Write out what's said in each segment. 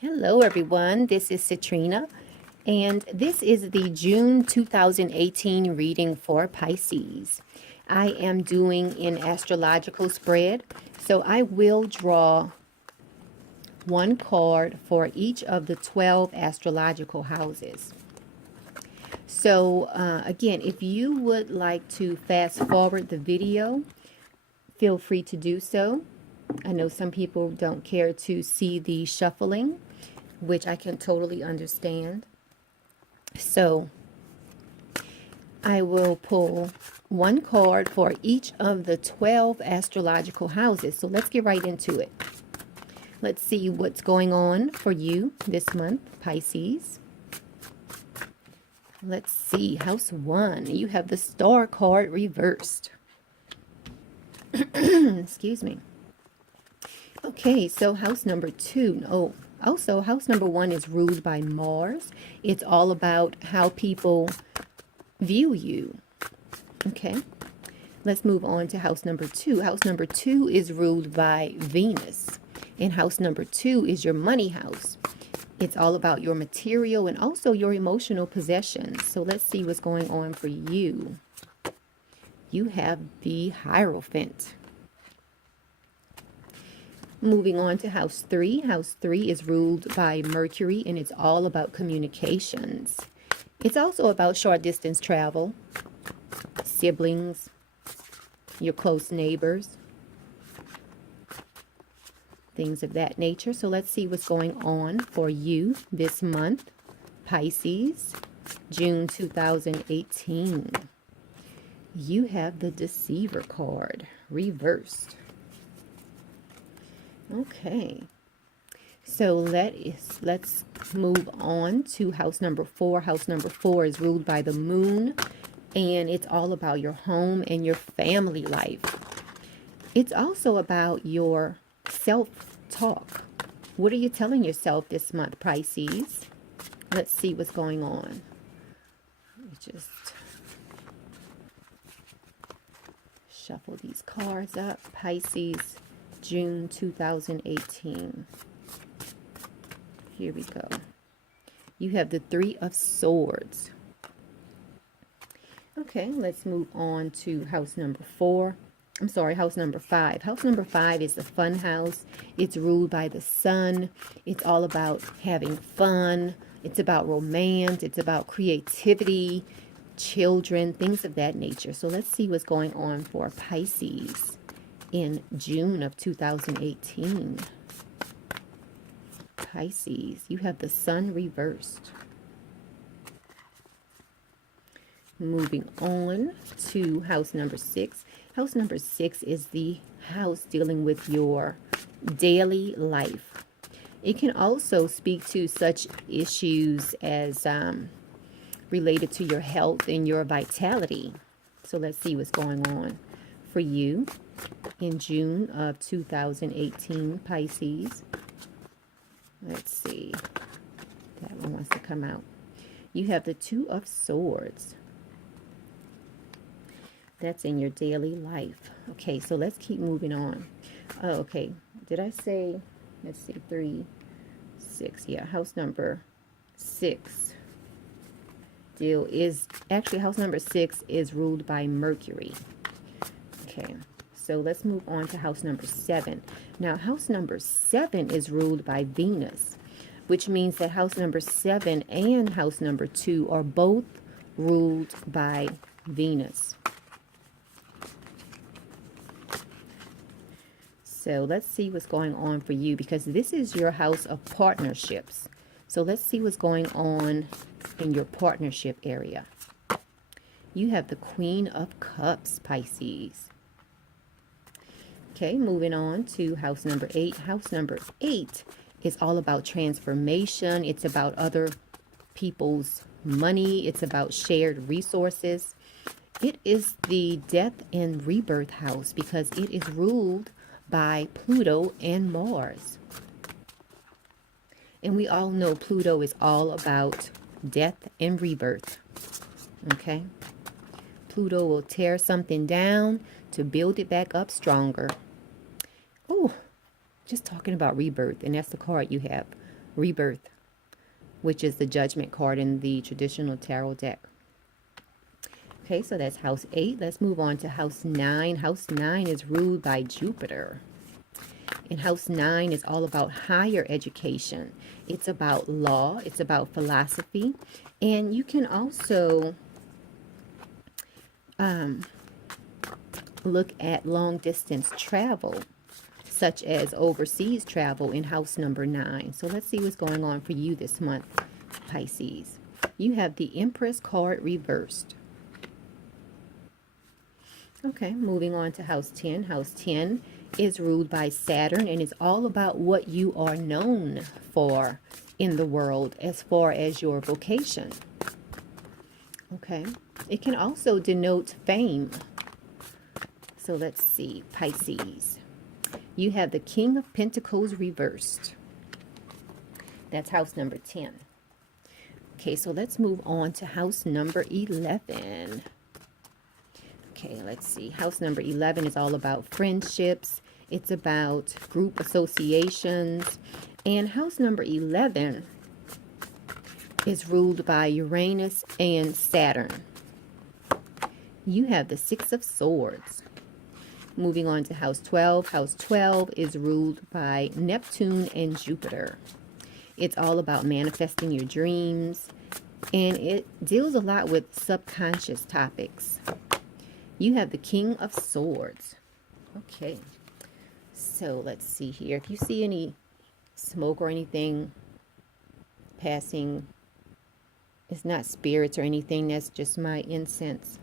Hello everyone, this is Citrina, and this is the June 2018 reading for Pisces. I am doing an astrological spread, so I will draw one card for each of the 12 astrological houses. So again, if you would like to fast forward the video, feel free to do so. I know some people don't care to see the shuffling, which I can totally understand. So I will pull one card for each of the 12 astrological houses. So let's get right into it. Let's see what's going on for you this month, Pisces. Let's see, house 1. You have the star card reversed. Excuse me. Okay, so house number 2. Oh, also house number 1 is ruled by Mars. It's all about how people view you. Okay, let's move on to house number 2. House number 2 is ruled by Venus. And house number 2 is your money house. It's all about your material and also your emotional possessions. So let's see what's going on for you. You have the Hierophant. Moving on to house 3. House 3 is ruled by Mercury, and it's all about communications. It's also about short distance travel, siblings, your close neighbors, things of that nature. So let's see what's going on for you this month, Pisces, June 2018. You have the Deceiver card reversed. Okay, so let's move on to house number 4. House number 4 is ruled by the moon, and it's all about your home and your family life. It's also about your self-talk. What are you telling yourself this month, Pisces? Let's see what's going on. Let me just shuffle these cards up. Pisces, June 2018. Here we go. You have the 3 of Swords. Okay, let's move on to house number 4. I'm sorry, house number 5. House number 5 is the fun house. It's ruled by the sun. It's all about having fun. It's about romance. It's about creativity, children, things of that nature. So let's see what's going on for Pisces in June of 2018. Pisces, you have the sun reversed. Moving on to house number 6. House number 6 is the house dealing with your daily life. It can also speak to such issues as related to your health and your vitality. So let's see what's going on for you in June of 2018, Pisces. Let's see. That one wants to come out. You have the 2 of Swords. That's in your daily life. Okay, so let's keep moving on. Oh, okay. Did I say, let's see, 3, 6. Yeah, house number 6 deal is, actually house number 6 is ruled by Mercury. Okay, so let's move on to house number 7. Now, house number 7 is ruled by Venus, which means that house number 7 and house number 2 are both ruled by Venus. So let's see what's going on for you, because this is your house of partnerships. So let's see what's going on in your partnership area. You have the Queen of Cups, Pisces. Okay, moving on to house number 8. House number 8 is all about transformation. It's about other people's money. It's about shared resources. It is the death and rebirth house because it is ruled by Pluto and Mars. And we all know Pluto is all about death and rebirth. Okay? Pluto will tear something down to build it back up stronger. Oh, just talking about rebirth, and that's the card you have. rebirth, which is the judgment card in the traditional tarot deck. Okay, so that's house 8. Let's move on to house 9. House 9 is ruled by Jupiter. And house 9 is all about higher education. It's about law. It's about philosophy. And you can also look at long distance travel, such as overseas travel in house number 9. So let's see what's going on for you this month, Pisces. You have the Empress card reversed. Okay, moving on to house 10. House 10 is ruled by Saturn and is all about what you are known for in the world as far as your vocation. Okay, it can also denote fame. So let's see, Pisces. You have the King of Pentacles reversed. That's house number 10. Okay, so let's move on to house number 11. Okay, let's see. House number 11 is all about friendships. It's about group associations. And house number 11 is ruled by Uranus and Saturn. You have the Six of Swords. Moving on to house 12. House 12 is ruled by Neptune and Jupiter. It's all about manifesting your dreams. And it deals a lot with subconscious topics. You have the King of Swords. Okay. So let's see here. If you see any smoke or anything passing, it's not spirits or anything. That's just my incense.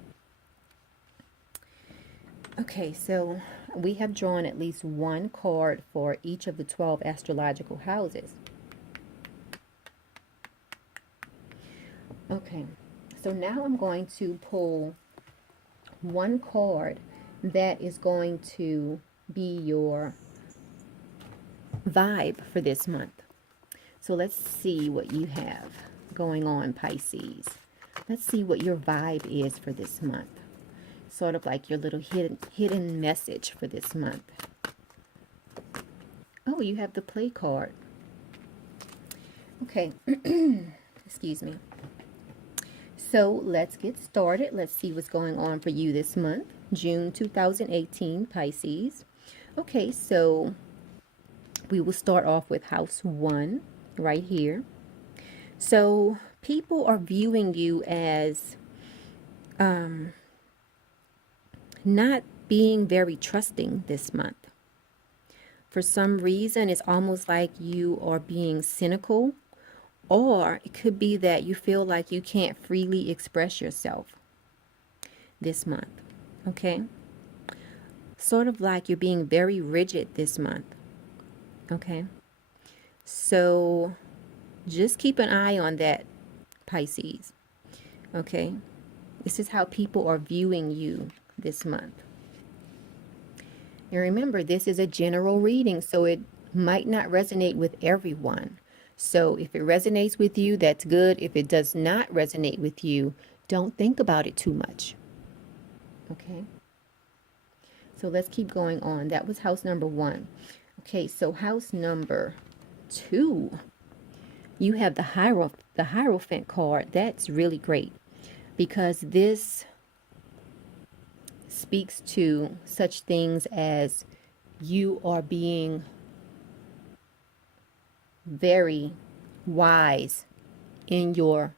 Okay, so we have drawn at least one card for each of the 12 astrological houses. Okay, so now I'm going to pull one card that is going to be your vibe for this month. So let's see what you have going on, Pisces. Let's see what your vibe is for this month. Sort of like your little hidden message for this month. Oh, you have the play card. Okay. Excuse me. So let's get started. Let's see what's going on for you this month, June 2018, Pisces. Okay, so we will start off with house 1 right here. So people are viewing you as not being very trusting this month. For some reason, it's almost like you are being cynical. Or it could be that you feel like you can't freely express yourself this month, okay? Sort of like you're being very rigid this month, okay? So just keep an eye on that, Pisces, okay? This is how people are viewing you this month. And remember, this is a general reading, so it might not resonate with everyone. So if it resonates with you, that's good. If it does not resonate with you, don't think about it too much. Okay? So let's keep going on. That was house number 1. Okay, so house number 2. You have the Hierophant card. That's really great because this speaks to such things as you are being very wise in your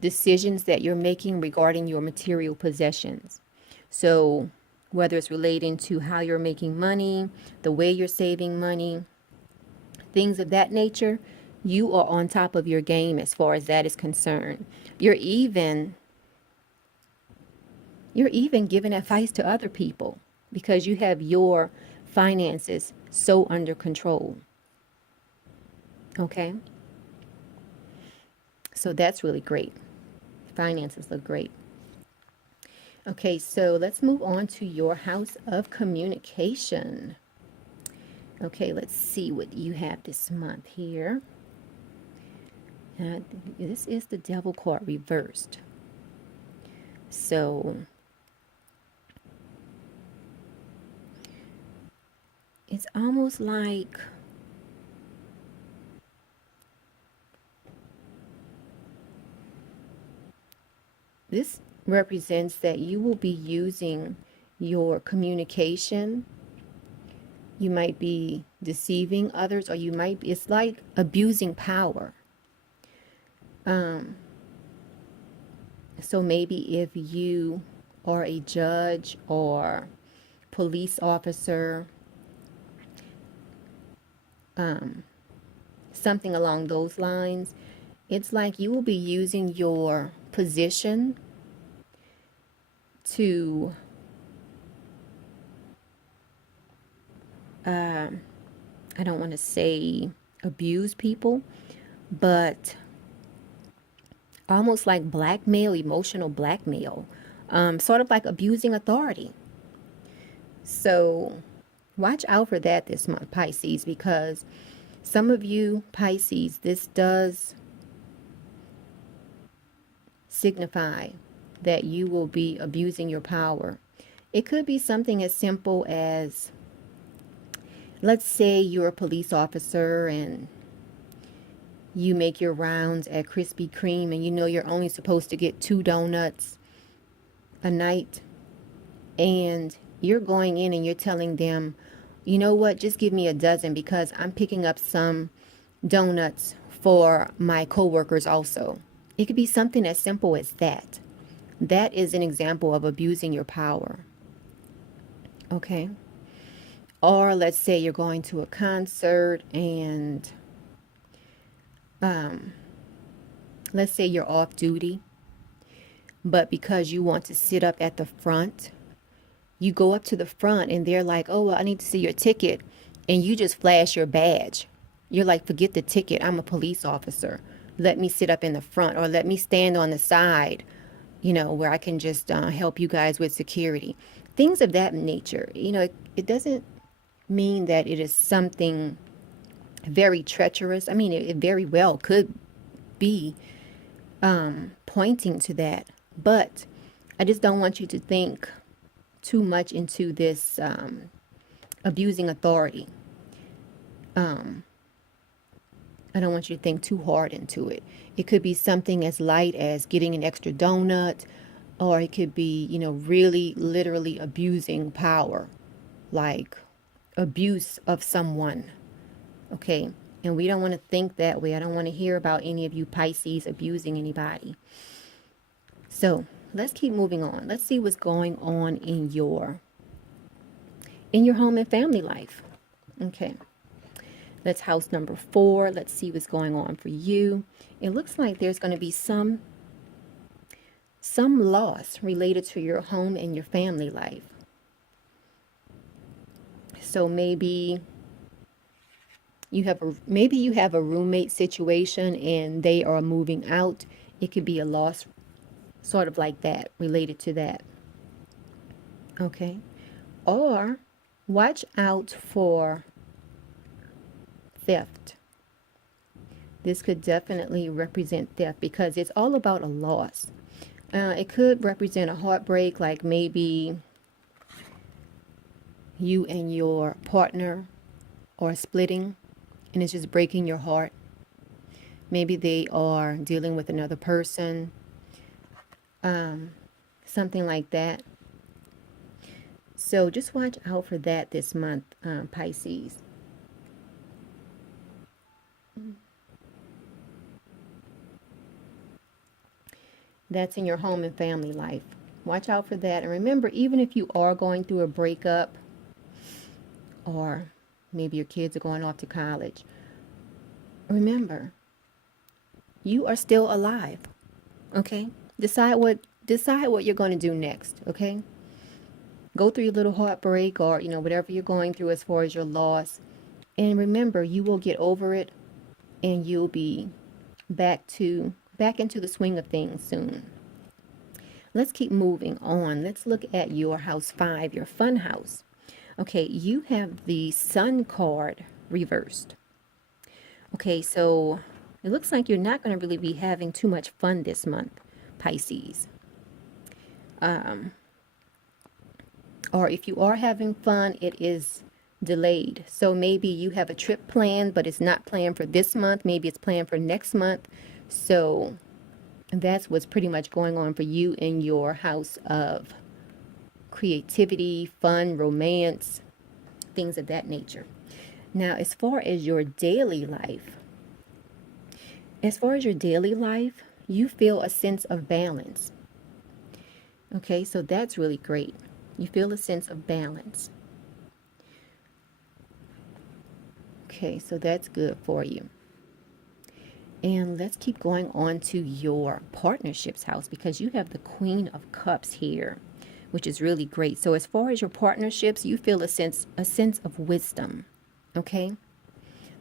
decisions that you're making regarding your material possessions. So whether it's relating to how you're making money, the way you're saving money, things of that nature, you are on top of your game as far as that is concerned. You're even giving advice to other people because you have your finances so under control. Okay, so that's really great. Finances look great. Okay, so let's move on to your house of communication. Okay, let's see what you have this month here. This is the Devil card reversed. So it's almost like This represents that you will be using your communication. You might be deceiving others, or you might be, it's like abusing power. So maybe if you are a judge or police officer, something along those lines, it's like you will be using your position to I don't want to say abuse people, but almost like blackmail, emotional blackmail, sort of like abusing authority. So watch out for that this month, Pisces, because some of you, Pisces, this does signify that you will be abusing your power. It could be something as simple as, let's say you're a police officer and you make your rounds at Krispy Kreme and you know you're only supposed to get 2 donuts a night, and you're going in and you're telling them, you know what, just give me a dozen because I'm picking up some donuts for my coworkers also. It could be something as simple as that. That is an example of abusing your power. Okay? Or let's say you're going to a concert and let's say you're off duty, but because you want to sit up at the front, you go up to the front and they're like, oh, well, I need to see your ticket. And you just flash your badge. You're like, forget the ticket. I'm a police officer. Let me sit up in the front, or let me stand on the side, where I can just help you guys with security. Things of that nature. It doesn't mean that it is something very treacherous. I mean, it very well could be pointing to that. But I just don't want you to think too much into this abusing authority. I don't want you to think too hard into it. It could be something as light as getting an extra donut, or it could be, really literally abusing power, like abuse of someone. Okay? And we don't want to think that way. I don't want to hear about any of you Pisces abusing anybody. So let's keep moving on. Let's see what's going on in your home and family life. Okay. That's house number 4. Let's see what's going on for you. It looks like there's going to be some loss related to your home and your family life. So maybe you have a roommate situation and they are moving out. It could be a loss sort of like that, related to that. Okay. Or watch out for theft. This could definitely represent theft because it's all about a loss. It could represent a heartbreak, like maybe you and your partner are splitting and it's just breaking your heart. Maybe they are dealing with another person, something like that. So just watch out for that this month, Pisces. That's in your home and family life. Watch out for that. And remember, even if you are going through a breakup, or maybe your kids are going off to college, remember, you are still alive. Okay? Decide what you're going to do next. Okay? Go through your little heartbreak, or whatever you're going through as far as your loss, and remember, you will get over it, and you'll be back into the swing of things soon. Let's keep moving on. Let's look at your house 5, your fun house. Okay, you have the Sun card reversed. Okay, so it looks like you're not going to really be having too much fun this month, Pisces. Or if you are having fun, it is delayed. So maybe you have a trip planned, but it's not planned for this month. Maybe it's planned for next month. So And that's what's pretty much going on for you in your house of creativity, fun, romance, things of that nature. Now, as far as your daily life, you feel a sense of balance. Okay, so that's really great. You feel a sense of balance. Okay, so that's good for you. And let's keep going on to your partnerships house, because you have the Queen of Cups here, which is really great. So as far as your partnerships, you feel a sense of wisdom. Okay?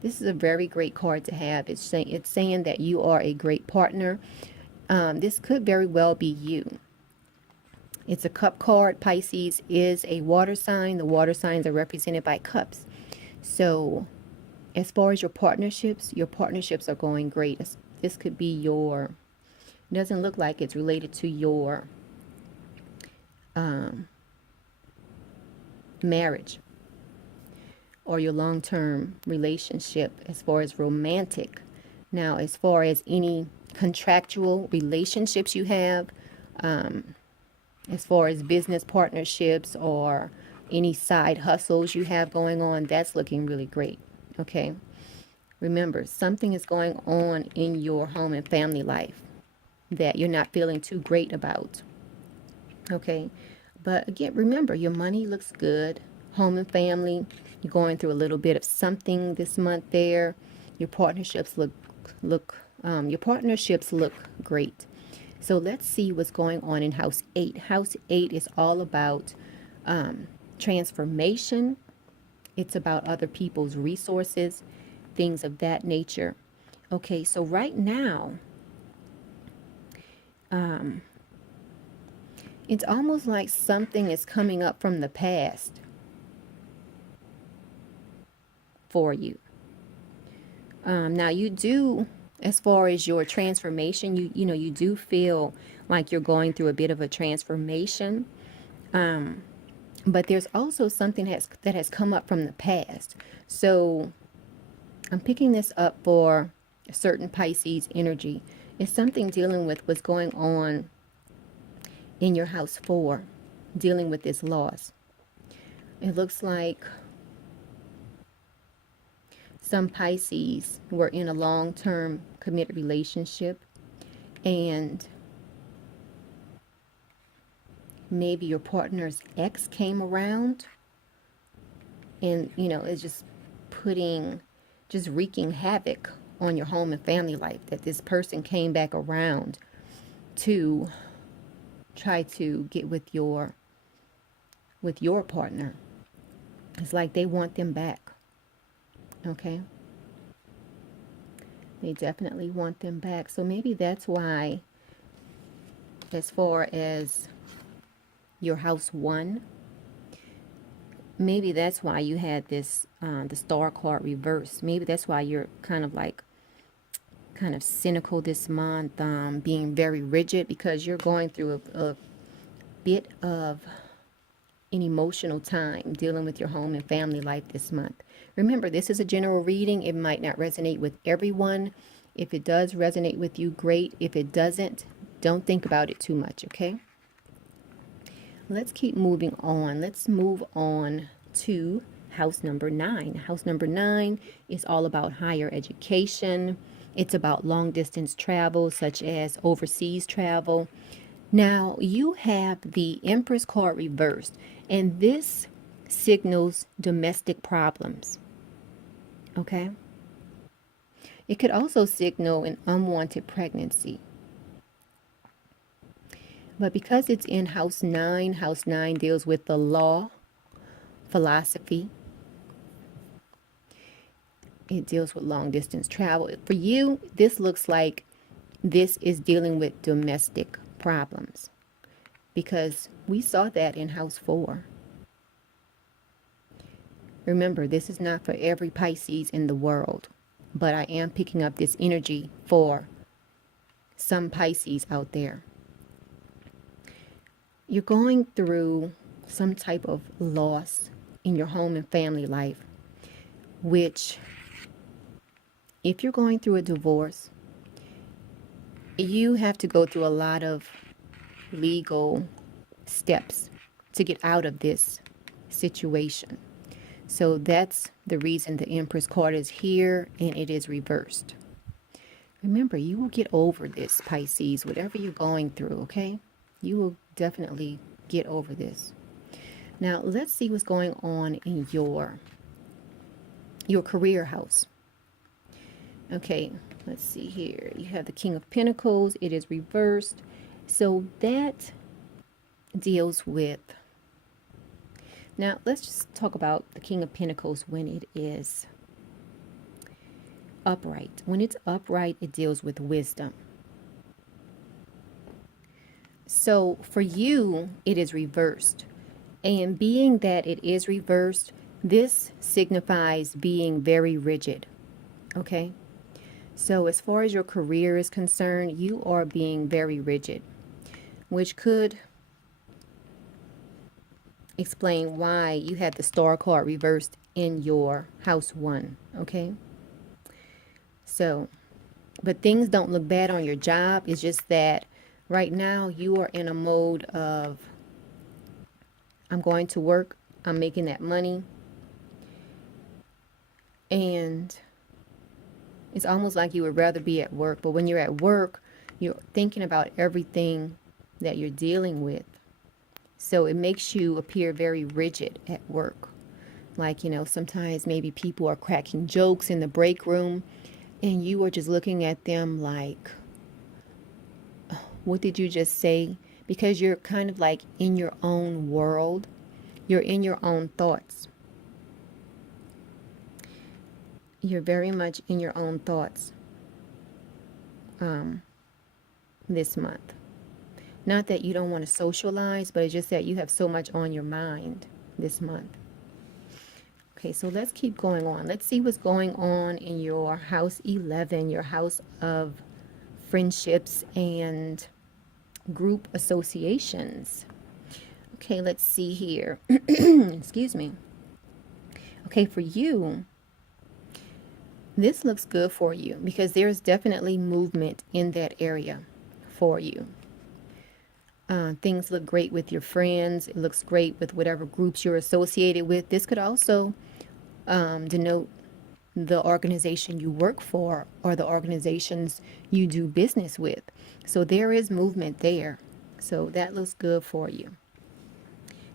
This is a very great card to have. It's saying that you are a great partner. This could very well be you. It's a cup card. Pisces is a water sign. The water signs are represented by cups. So as far as your partnerships are going great. This could be your, it doesn't look like it's related to your marriage or your long-term relationship as far as romantic. Now, as far as any contractual relationships you have, as far as business partnerships or any side hustles you have going on, that's looking really great. Okay. Remember, something is going on in your home and family life that you're not feeling too great about. Okay. But again, remember, your money looks good. Home and family, you're going through a little bit of something this month there. Your partnerships look great. So let's see what's going on in House 8. House 8 is all about transformation. It's about other people's resources, things of that nature. Okay, so right now, it's almost like something is coming up from the past for you. Now you do, as far as your transformation, you do feel like you're going through a bit of a transformation. But there's also something that has come up from the past. So I'm picking this up for a certain Pisces energy. It's something dealing with what's going on in your house 4, dealing with this loss. It looks like some Pisces were in a long-term committed relationship, and maybe your partner's ex came around and, is just wreaking havoc on your home and family life, that this person came back around to try to get with your partner. It's like they want them back. Okay? They definitely want them back. So maybe that's why, as far as your house 1, maybe that's why you had this, the star card reverse. Maybe that's why you're kind of cynical this month, being very rigid, because you're going through a bit of an emotional time dealing with your home and family life this month. Remember, this is a general reading. It might not resonate with everyone. If it does resonate with you, great. If it doesn't, don't think about it too much, okay? Let's keep moving on. Let's move on to house number 9. House number 9 is all about higher education. It's about long distance travel, such as overseas travel. Now, you have the Empress card reversed, and this signals domestic problems. Okay? It could also signal an unwanted pregnancy. But because it's in house 9 deals with the law, philosophy. It deals with long distance travel. For you, this looks like this is dealing with domestic problems, because we saw that in house 4. Remember, this is not for every Pisces in the world, but I am picking up this energy for some Pisces out there. You're going through some type of loss in your home and family life, which, if you're going through a divorce, you have to go through a lot of legal steps to get out of this situation. So that's the reason the Empress card is here and it is reversed. Remember, you will get over this, Pisces, whatever you're going through, okay? You will definitely get over this. Now, let's see what's going on in your career house. Okay, let's see here. You have the King of Pentacles. It is reversed. So that deals with... Now, let's just talk about the King of Pentacles when it is upright. When it's upright, it deals with wisdom. So for you, it is reversed. And being that it is reversed, this signifies being very rigid. Okay? So as far as your career is concerned, you are being very rigid, which could explain why you had the Star card reversed in your house 1. Okay? So, but things don't look bad on your job. It's just that right now you are in a mode of, I'm going to work, I'm making that money. And it's almost like you would rather be at work. But when you're at work, you're thinking about everything that you're dealing with. So it makes you appear very rigid at work. Like, you know, sometimes maybe people are cracking jokes in the break room and you are just looking at them like, what did you just say? Because you're kind of like in your own world. You're in your own thoughts. You're very much in your own thoughts this month. Not that you don't want to socialize, but it's just that you have so much on your mind this month. Okay, so let's keep going on. Let's see what's going on in your house 11, your house of friendships and group associations. Okay, let's see here. Excuse me. Okay, for you, this looks good for you because there's definitely movement in that area for you. Things look great with your friends. It looks great with whatever groups you're associated with. This could also denote the organization you work for or the organizations you do business with. So there is movement there. So that looks good for you.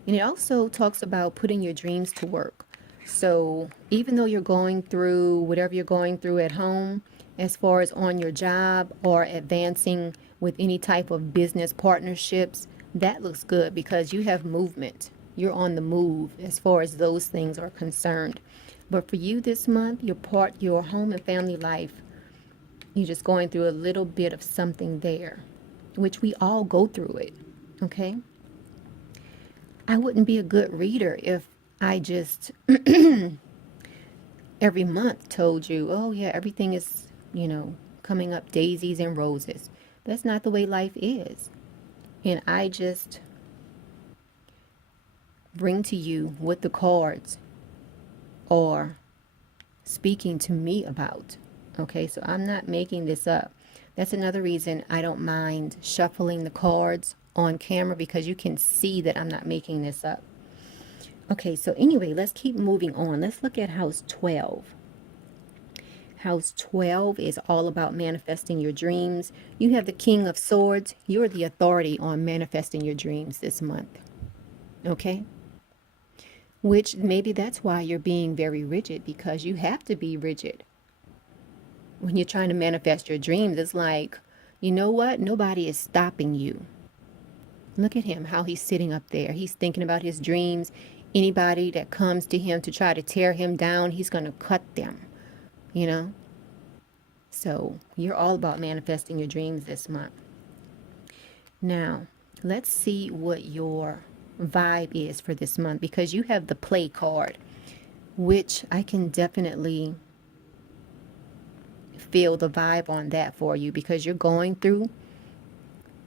And it also talks about putting your dreams to work. So even though you're going through whatever you're going through at home, as far as on your job or advancing with any type of business partnerships, that looks good because you have movement. You're on the move as far as those things are concerned. But for you this month, your home and family life, you're just going through a little bit of something there, which we all go through it, okay? I wouldn't be a good reader if I just every month told you, oh yeah, everything is, you know, coming up daisies and roses. That's not the way life is. And I just bring to you what the cards are speaking to me about. Okay, so I'm not making this up. That's another reason I don't mind shuffling the cards on camera because you can see that I'm not making this up. Okay, so anyway, let's keep moving on. Let's look at house 12. House 12 is all about manifesting your dreams. You have the King of Swords. You're the authority on manifesting your dreams this month. Okay? Which maybe that's why you're being very rigid, because you have to be rigid. When you're trying to manifest your dreams, it's like, you know what? Nobody is stopping you. Look at him, how he's sitting up there. He's thinking about his dreams. Anybody that comes to him to try to tear him down, he's going to cut them, you know? So you're all about manifesting your dreams this month. Now, let's see what your vibe is for this month, because you have the play card, which I can definitely feel the vibe on that for you, because you're going through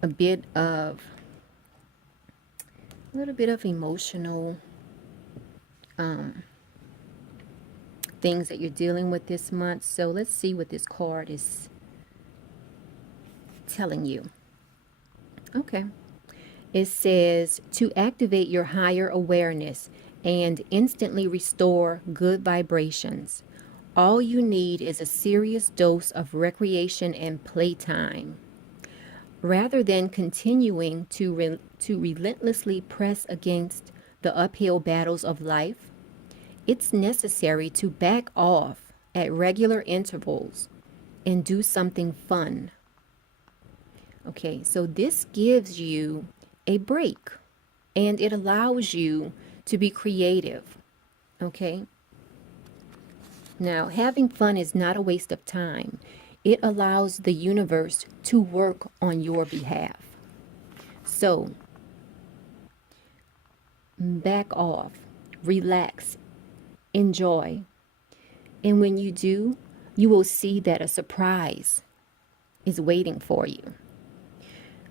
a little bit of emotional things that you're dealing with this month. So let's see what this card is telling you? Okay. It says to activate your higher awareness and instantly restore good vibrations. All you need is a serious dose of recreation and playtime. Rather than continuing to relentlessly press against the uphill battles of life, it's necessary to back off at regular intervals and do something fun. Okay, so this gives you a break and it allows you to be creative. Okay, now having fun is not a waste of time, it allows the universe to work on your behalf. So back off, relax, enjoy. And when you do, you will see that a surprise is waiting for you.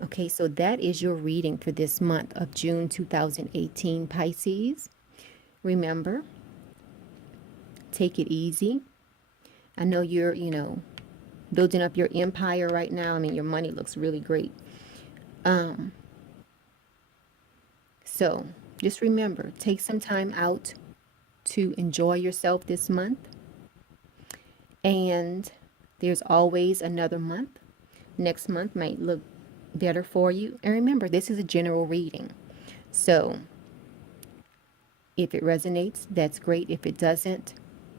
Okay, so that is your reading for this month of June 2018, Pisces. Remember, take it easy. I know you're, building up your empire right now. I mean, your money looks really great. So just remember, take some time out to enjoy yourself this month. And there's always another month. Next month might look better for you. And remember, this is a general reading. So if it resonates, that's great. If it doesn't,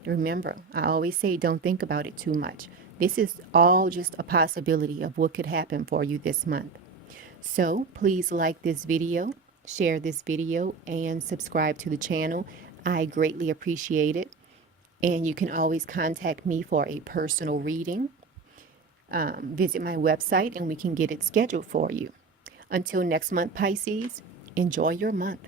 remember, I always say don't think about it too much. This is all just a possibility of what could happen for you this month. So please like this video, share this video, and subscribe to the channel. I greatly appreciate it. And you can always contact me for a personal reading. Visit my website and we can get it scheduled for you. Until next month, Pisces, enjoy your month.